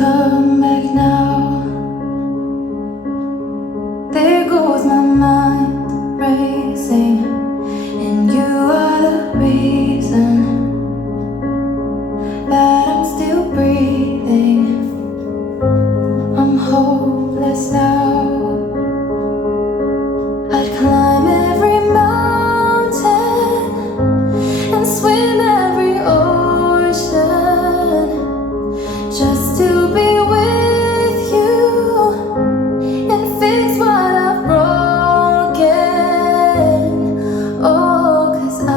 come back now. There goes my mind racing, and you are the reason that I'm still breathing. I'm hopeless now. I'd climb every mountain and swim every ocean just to be with you and fix what I've broken. Oh, 'cause I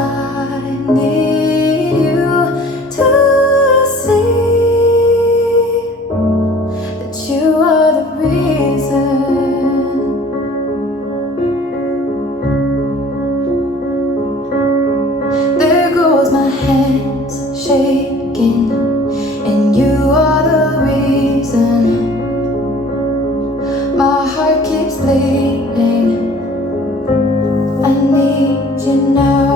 need you to see that you are the reason. There goes my hands shaking, and you are the reason. My heart keeps bleeding. I need you now.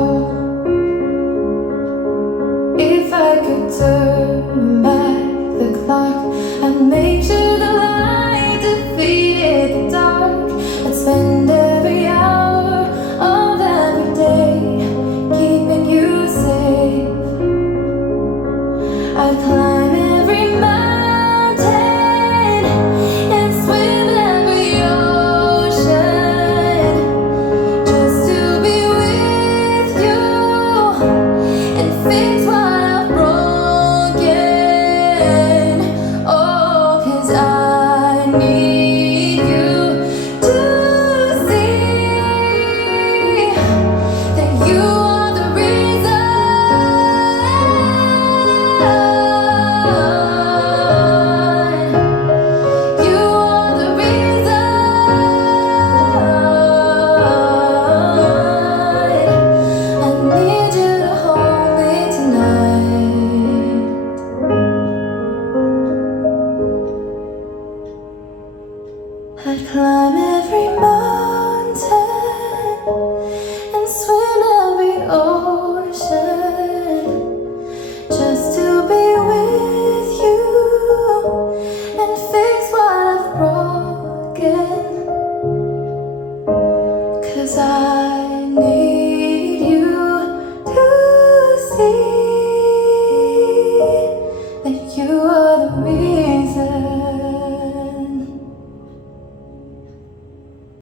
If I could turn back the clock, I'd make sure the light defeated the dark. I'd spend every hour of every day keeping you safe. I'd climb every mountain and swim every ocean just to be with you and fix what I've broken. Oh, 'cause I need you to see that you are the reason. You are the reason. I need you to hold me tonight. I'd climb every mountain and swim every ocean just to be with you and fix what I've broken. 'Cause I need you to see that you are the reason.